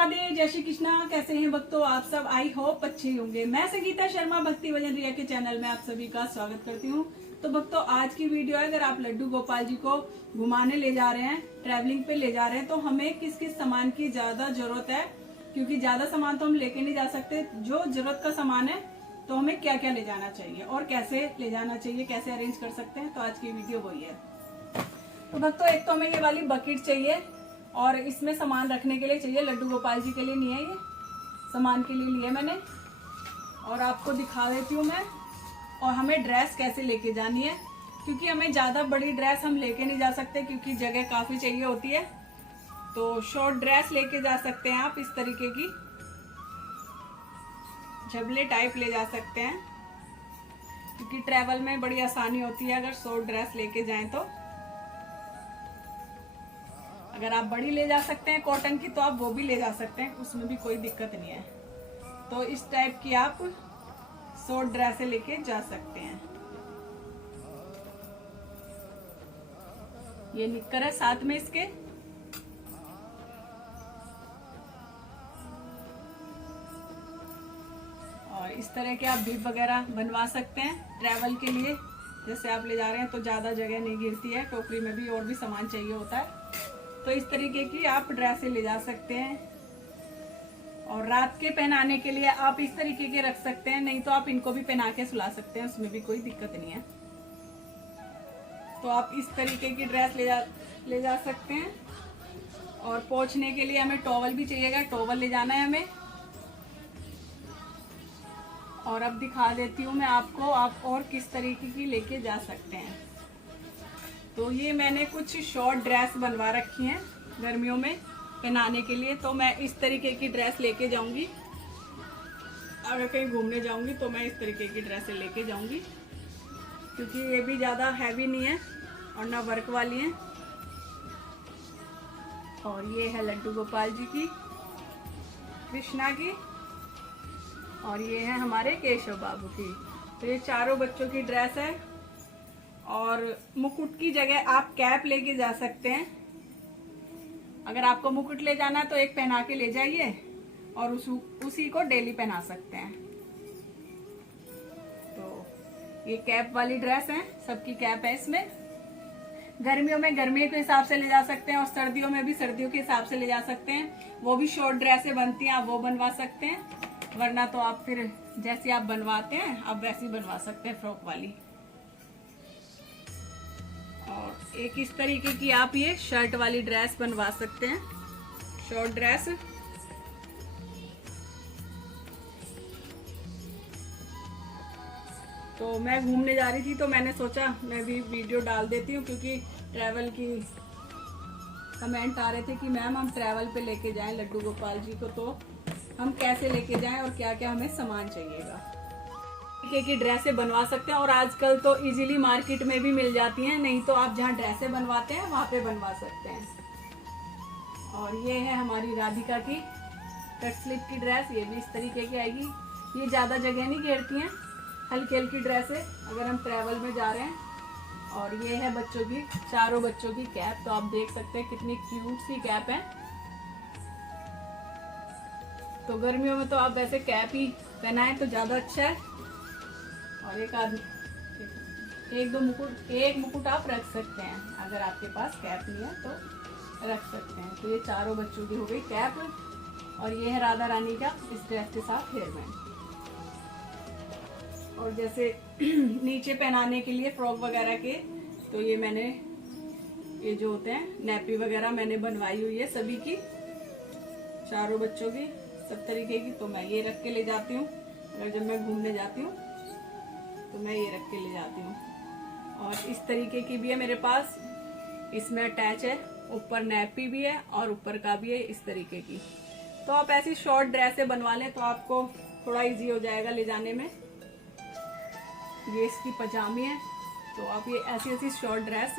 राधे, जय श्री कृष्णा। कैसे हैं भक्तों आप सब? आई होप अच्छे होंगे। मैं संगीता शर्मा भक्ति भजन रिया के चैनल में आप सभी का स्वागत करती हूँ। तो भक्तों, आज की वीडियो है, अगर आप लड्डू गोपाल जी को घुमाने ले जा रहे हैं, ट्रैवलिंग पे ले जा रहे हैं, तो हमें किस किस सामान की ज्यादा जरूरत है, क्योंकि ज्यादा सामान तो हम लेके नहीं जा सकते। जो जरूरत का सामान है तो हमें क्या क्या ले जाना चाहिए और कैसे ले जाना चाहिए, कैसे अरेंज कर सकते हैं, तो आज की वीडियो वही है। तो भक्तों, एक तो हमें ये वाली बकेट चाहिए और इसमें सामान रखने के लिए चाहिए। लड्डू गोपाल जी के लिए नहीं है, ये सामान के लिए लिए मैंने, और आपको दिखा देती हूँ मैं। और हमें ड्रेस कैसे लेके जानी है, क्योंकि हमें ज्यादा बड़ी ड्रेस हम लेके नहीं जा सकते, क्योंकि जगह काफी चाहिए होती है। तो शॉर्ट ड्रेस लेके जा सकते हैं आप, इस तरीके की झबले टाइप ले जा सकते हैं, क्योंकि ट्रैवल में बड़ी आसानी होती है अगर शॉर्ट ड्रेस लेके जाएं तो। अगर आप बड़ी ले जा सकते हैं कॉटन की, तो आप वो भी ले जा सकते हैं, उसमें भी कोई दिक्कत नहीं है। तो इस टाइप की आप शॉर्ट ड्रेसें लेके जा सकते हैं। ये निक्कर है साथ में इसके। और इस तरह के आप बीब वगैरह बनवा सकते हैं ट्रैवल के लिए। जैसे आप ले जा रहे हैं तो ज्यादा जगह नहीं गिरती है, टोकरी में भी और भी सामान चाहिए होता है, तो इस तरीके की आप ड्रेसें ले जा सकते हैं। और रात के पहनाने के लिए आप इस तरीके के रख सकते हैं, नहीं तो आप इनको भी पहना के सुला सकते हैं, उसमें भी कोई दिक्कत नहीं है। तो आप इस तरीके की ड्रेस ले जा सकते हैं। और पोंछने के लिए हमें टॉवल भी चाहिएगा, टॉवल ले जाना है हमें। और अब दिखा देती हूँ मैं आपको, आप और किस तरीके की लेके जा सकते हैं। तो ये मैंने कुछ शॉर्ट ड्रेस बनवा रखी हैं गर्मियों में पहनाने के लिए। तो मैं इस तरीके की ड्रेस लेके जाऊंगी, अगर कहीं घूमने जाऊंगी तो मैं इस तरीके की ड्रेसें लेके जाऊंगी, क्योंकि ये भी ज़्यादा हैवी नहीं है और ना वर्क वाली हैं। और ये है लड्डू गोपाल जी की, कृष्णा की, और ये है हमारे केशव बाबू की। तो ये चारों बच्चों की ड्रेस है। और मुकुट की जगह आप कैप लेके जा सकते हैं। अगर आपको मुकुट ले जाना है तो एक पहना के ले जाइए और उसी को डेली पहना सकते हैं। तो ये कैप वाली ड्रेस है, सबकी कैप है इसमें। गर्मियों में गर्मियों के हिसाब से ले जा सकते हैं, और सर्दियों में भी सर्दियों के हिसाब से ले जा सकते हैं। वो भी शॉर्ट ड्रेसें बनती हैं, आप वो बनवा सकते हैं, वरना तो आप फिर जैसी आप बनवाते हैं आप वैसी बनवा सकते हैं, फ्रॉक वाली। और एक इस तरीके की आप ये शर्ट वाली ड्रेस बनवा सकते हैं, शॉर्ट ड्रेस। तो मैं घूमने जा रही थी तो मैंने सोचा मैं भी वीडियो डाल देती हूँ, क्योंकि ट्रैवल की कमेंट आ रहे थे कि मैम हम ट्रैवल पे लेके जाएं लड्डू गोपाल जी को, तो हम कैसे लेके जाएं और क्या क्या हमें सामान चाहिएगा। की ड्रेसें बनवा सकते हैं, और आजकल तो इजीली मार्केट में भी मिल जाती हैं, नहीं तो आप जहाँ ड्रेसें बनवाते हैं वहाँ पे बनवा सकते हैं। और ये है हमारी राधिका की कट स्लीव की ड्रेस, ये भी इस तरीके की आएगी। ये ज़्यादा जगह नहीं घेरती हैं, हल्की हल्की ड्रेस है अगर हम ट्रैवल में जा रहे हैं। और ये है बच्चों की, चारों बच्चों की कैप। तो आप देख सकते हैं कितनी क्यूट सी कैप है। तो गर्मियों में तो आप वैसे कैप ही पहनाएं तो ज़्यादा अच्छा है। और एक मुकुट आप रख सकते हैं, अगर आपके पास कैप नहीं है तो रख सकते हैं। तो ये चारों बच्चों की हो गई कैप। और ये है राधा रानी का इस ड्रेस के साथ हेयर बैंड। और जैसे नीचे पहनाने के लिए फ्रॉक वगैरह के, तो ये मैंने ये जो होते हैं नैपी वगैरह मैंने बनवाई हुई है सभी की, चारों बच्चों की सब तरीके की। तो मैं ये रख के ले जाती हूँ, अगर जब मैं घूमने जाती हूँ तो मैं ये रख के ले जाती हूँ। और इस तरीके की भी है मेरे पास, इसमें अटैच है, ऊपर नैपी भी है और ऊपर का भी है इस तरीके की। तो आप ऐसी शॉर्ट ड्रेसें बनवा लें तो आपको थोड़ा इजी हो जाएगा ले जाने में। ये इसकी पजामी है। तो आप ये ऐसी शॉर्ट ड्रेस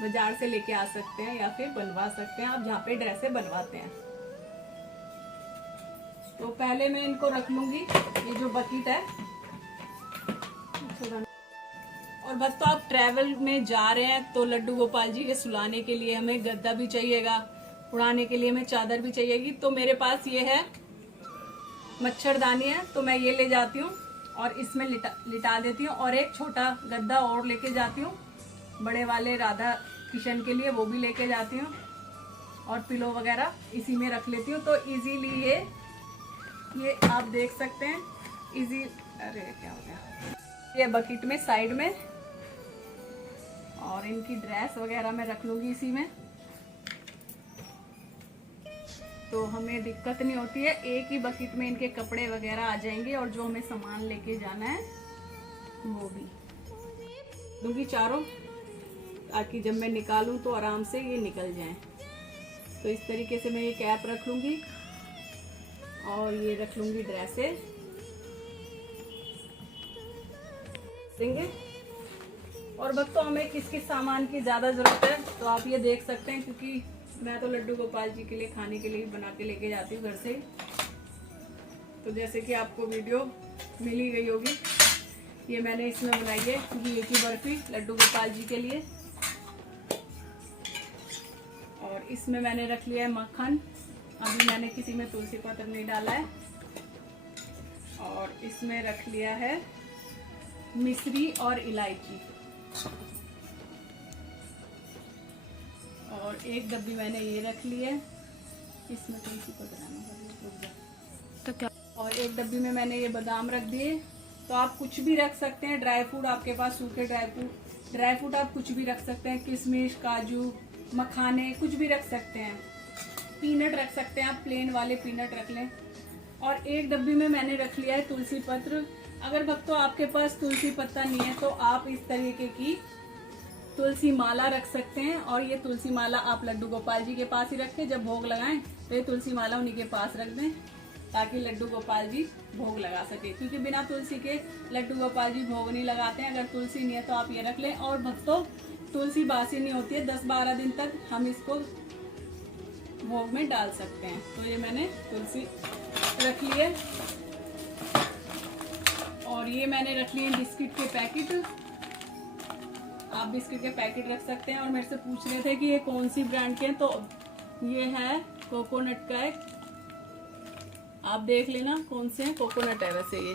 बाजार से लेके आ सकते हैं, या फिर बनवा सकते हैं आप जहाँ पे ड्रेसें बनवाते हैं। तो पहले मैं इनको रख लूंगी, ये जो बकेट है। और बस तो आप ट्रैवल में जा रहे हैं तो लड्डू गोपाल जी के सुलाने के लिए हमें गद्दा भी चाहिएगा, उड़ाने के लिए हमें चादर भी चाहिएगी। तो मेरे पास ये है मच्छरदानी है, तो मैं ये ले जाती हूँ और इसमें लिटा देती हूँ। और एक छोटा गद्दा और लेके जाती हूँ बड़े वाले राधा किशन के लिए, वो भी लेके जाती हूँ। और पिलो वगैरह इसी में रख लेती हूँ। तो इजीली ये आप देख सकते हैं इजी। अरे क्या हो गया, ये बकेट में साइड में, और इनकी ड्रेस वगैरह मैं रख लूंगी इसी में, तो हमें दिक्कत नहीं होती है। एक ही बकेट में इनके कपड़े वगैरह आ जाएंगे और जो हमें सामान लेके जाना है वो भी दूंगी चारों, ताकि जब मैं निकालूं तो आराम से ये निकल जाएं। तो इस तरीके से मैं ये कैप रख लूंगी और ये रख लूंगी ड्रेसेस देंगे। और बच्चों हमें किस किस सामान की ज़्यादा ज़रूरत है तो आप ये देख सकते हैं, क्योंकि मैं तो लड्डू गोपाल जी के लिए खाने के लिए बना के लेके जाती हूँ घर से। तो जैसे कि आपको वीडियो मिल ही गई होगी, ये मैंने इसमें बनाई है घी की बर्फी लड्डू गोपाल जी के लिए। और इसमें मैंने रख लिया है मक्खन, अभी मैंने किसी में तुलसी पत्र नहीं डाला है। और इसमें रख लिया है मिश्री और इलायची। और एक डब्बी मैंने ये रख ली है, इसमें तुलसी पत्र तो क्या। और एक डब्बी में मैंने ये बादाम रख दिए। तो आप कुछ भी रख सकते हैं, ड्राई फ्रूट आपके पास, सूखे ड्राई फ्रूट आप कुछ भी रख सकते हैं, किशमिश, काजू, मखाने, कुछ भी रख सकते हैं। पीनट रख सकते हैं आप, प्लेन वाले पीनट रख लें। और एक डब्बी में मैंने रख लिया है तुलसी पत्र। अगर भक्तों आपके पास तुलसी पत्ता नहीं है तो आप इस तरीके की तुलसी माला रख सकते हैं। और ये तुलसी माला आप लड्डू गोपाल जी के पास ही रखें, जब भोग लगाएं तो ये तुलसी माला उन्हीं के पास रख दें, ताकि लड्डू गोपाल जी भोग लगा सके। क्योंकि बिना तुलसी के लड्डू गोपाल जी भोग नहीं लगाते हैं। अगर तुलसी नहीं है तो आप ये रख लें। और भक्तों तुलसी बासी नहीं होती है, 10-12 दिन तक हम इसको भोग में डाल सकते हैं। तो ये मैंने तुलसी रख ली है। और ये मैंने रख लिए बिस्किट के पैकेट, आप बिस्किट के पैकेट रख सकते हैं। और मेरे से पूछ रहे थे कि ये कौन सी ब्रांड के हैं, तो ये है कोकोनट का है, आप देख लेना कौन से हैं। कोकोनट है वैसे, ये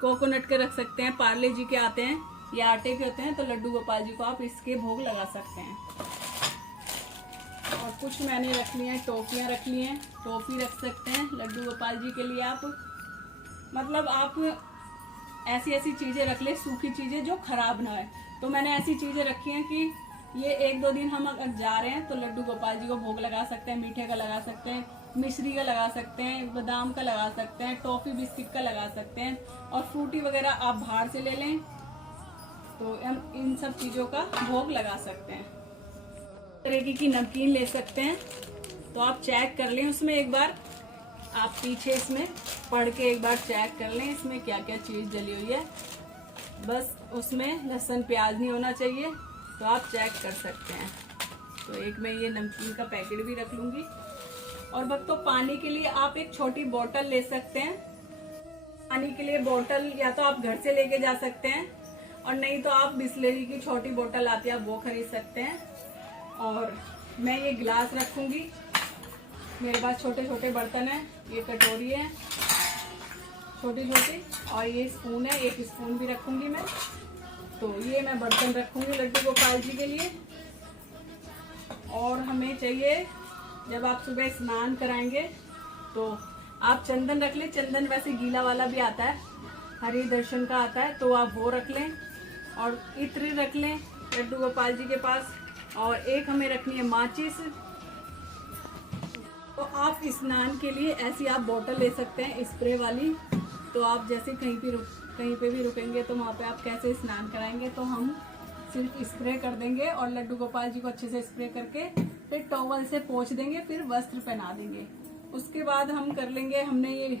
कोकोनट के रख सकते हैं। पार्ले जी के आते हैं, ये आटे के होते हैं। तो लड्डू गोपाल जी को आप इसके भोग लगा सकते हैं। और कुछ मैंने रख लिए हैं, टॉफियाँ रख ली हैं, टॉफी रख सकते हैं लड्डू गोपाल जी के लिए। आप मतलब आप ऐसी ऐसी चीज़ें रख ले, सूखी चीज़ें जो खराब ना है। तो मैंने ऐसी चीज़ें रखी हैं कि ये 1-2 दिन हम अगर जा रहे हैं तो लड्डू गोपाल जी को भोग लगा सकते हैं। मीठे का लगा सकते हैं, मिश्री का लगा सकते हैं, बादाम का लगा सकते हैं, टॉफ़ी बिस्किट का लगा सकते हैं। और फ्रूटी वगैरह आप बाहर से ले लें, तो हम इन सब चीज़ों का भोग लगा सकते हैं। तरीके की नमकीन ले सकते हैं। तो आप चेक कर लें उसमें एक बार, आप पीछे इसमें पढ़ के एक बार चेक कर लें इसमें क्या क्या चीज़ डली हुई है। बस उसमें लहसुन प्याज नहीं होना चाहिए, तो आप चेक कर सकते हैं। तो एक मैं ये नमकीन का पैकेट भी रख लूँगी। और बच्चों पानी के लिए आप एक छोटी बोतल ले सकते हैं। पानी के लिए बोतल या तो आप घर से लेके जा सकते हैं, और नहीं तो आप बिस्लेरी की छोटी बोतल आती है, आप वो खरीद सकते हैं। और मैं ये गिलास रखूँगी, मेरे पास छोटे छोटे बर्तन हैं, ये कटोरी है छोटी छोटी, और ये स्पून है, एक स्पून भी रखूँगी मैं। तो ये मैं बर्तन रखूँगी लड्डू गोपाल जी के लिए। और हमें चाहिए, जब आप सुबह स्नान कराएंगे तो आप चंदन रख लें। चंदन वैसे गीला वाला भी आता है, हरि दर्शन का आता है, तो आप वो रख लें। और इत्र रख लें लड्डू गोपाल जी के पास। और एक हमें रखनी है माचिस। तो आप स्नान के लिए ऐसी आप बोतल ले सकते हैं स्प्रे वाली। तो आप जैसे कहीं पे भी रुकेंगे तो वहाँ पे आप कैसे स्नान कराएंगे, तो हम सिर्फ स्प्रे कर देंगे और लड्डू गोपाल जी को अच्छे से स्प्रे करके फिर टॉवल से पोंछ देंगे, फिर वस्त्र पहना देंगे। उसके बाद हम कर लेंगे, हमने ये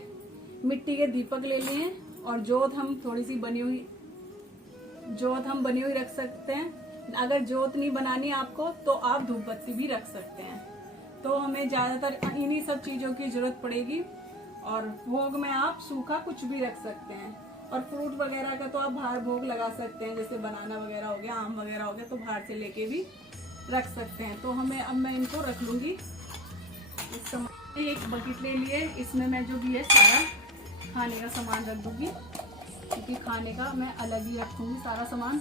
मिट्टी के दीपक ले लिए हैं। और जोत हम थोड़ी सी बनी हुई रख सकते हैं। अगर जोत नहीं बनानी आपको तो आप धूप बत्ती भी रख सकते हैं। तो हमें ज़्यादातर इन्हीं सब चीज़ों की ज़रूरत पड़ेगी। और भोग में आप सूखा कुछ भी रख सकते हैं। और फ्रूट वगैरह का तो आप बाहर भोग लगा सकते हैं, जैसे बनाना वगैरह हो गया, आम वगैरह हो गया, तो बाहर से लेके भी रख सकते हैं। तो हमें अब मैं इनको रख लूंगी। इस समय एक बकेट ले लिए, इसमें मैं जो भी है सारा खाने का सामान रख दूंगी, क्योंकि खाने का मैं अलग ही रखूंगी सारा सामान।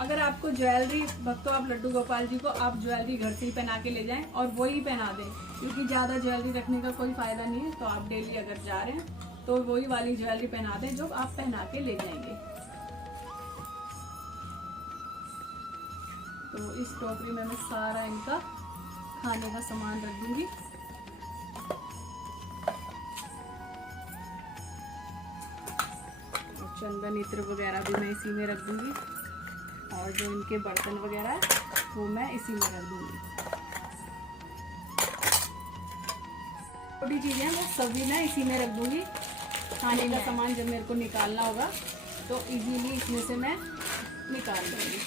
अगर आपको ज्वेलरी भक्तों, आप लड्डू गोपाल जी को आप ज्वेलरी घर से ही पहना के ले जाएं और वही पहना दें, क्योंकि ज़्यादा ज्वेलरी रखने का कोई फ़ायदा नहीं है। तो आप डेली अगर जा रहे हैं तो वही वाली ज्वेलरी पहना दें जो आप पहना के ले जाएंगे। तो इस टोकरी में मैं सारा इनका खाने का सामान रख दूंगी। और चंदन इत्र वगैरह भी मैं इसी में रख दूंगी, और जो इनके बर्तन वगैरह है वो मैं इसी में रख दूंगी। छोटी चीजें वो सभी मैं इसी में रख दूंगी। खाने का सामान जब मेरे को निकालना होगा तो इजीली इसमें से मैं निकाल दूंगी।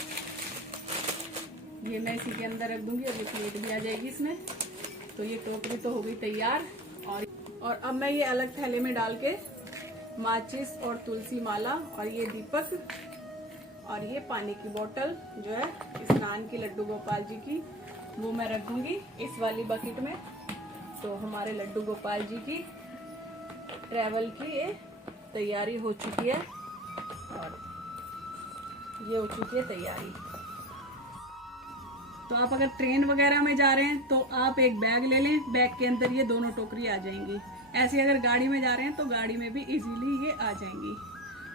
ये मैं इसी के अंदर रख दूंगी और ये प्लेट भी आ जाएगी इसमें। तो ये टोकरी तो हो गई तैयार। और अब मैं ये अलग थैले में डाल के माचिस और तुलसी माला और ये दीपक और ये पानी की बोतल जो है स्नान की लड्डू गोपाल जी की, वो मैं रख दूंगी इस वाली बकेट में। तो हमारे लड्डू गोपाल जी की ट्रैवल की ये तैयारी हो चुकी है, और ये हो चुकी है तैयारी। तो आप अगर ट्रेन वगैरह में जा रहे हैं तो आप एक बैग ले लें, बैग के अंदर ये दोनों टोकरी आ जाएंगी। ऐसे अगर गाड़ी में जा रहे हैं तो गाड़ी में भी इजीली ये आ जाएंगी।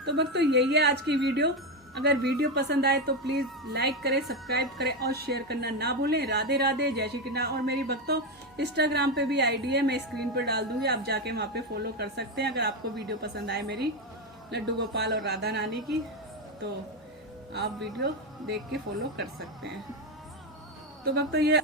तो भक्तों यही है आज की वीडियो। अगर वीडियो पसंद आए तो प्लीज लाइक करें, सब्सक्राइब करें और शेयर करना ना भूलें। राधे राधे, जय श्री कृष्णा। और मेरी भक्तों इंस्टाग्राम पे भी आईडी है, मैं स्क्रीन पर डाल दूंगी, आप जाके वहाँ पे फॉलो कर सकते हैं। अगर आपको वीडियो पसंद आए मेरी लड्डू गोपाल और राधा नानी की, तो आप वीडियो देख के फॉलो कर सकते हैं। तो भक्तों ये